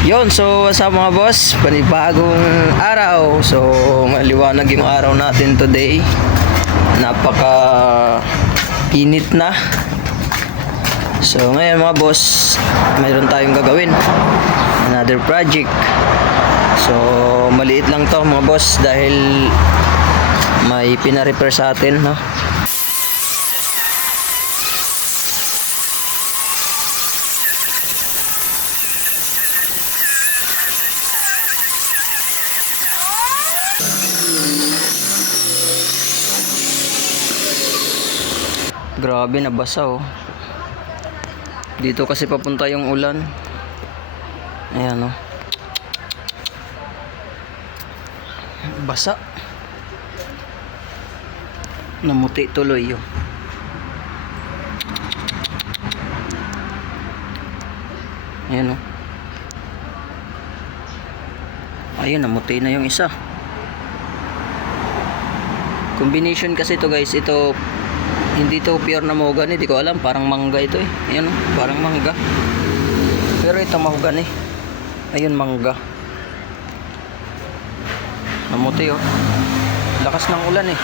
Yon, so sa mga boss, panibagong araw. So maliwanag yung araw natin today. Napaka init na. So ngayon mga boss, mayroon tayong gagawin. Another project. So maliit lang to mga boss dahil may pina-repair sa atin, no? Grabe, nabasa oh. Dito kasi papunta yung ulan. Ayan oh. Basa. Namuti tuloy oh. Ayan oh. Ayun, namuti na yung isa. Combination kasi to guys, ito hindi to pure na mahogany, di ko alam, parang mangga ito eh. Ayan oh, parang mangga. Pero ito mahogany. Ayun, mangga. Namuti oh. Lakas ng ulan eh.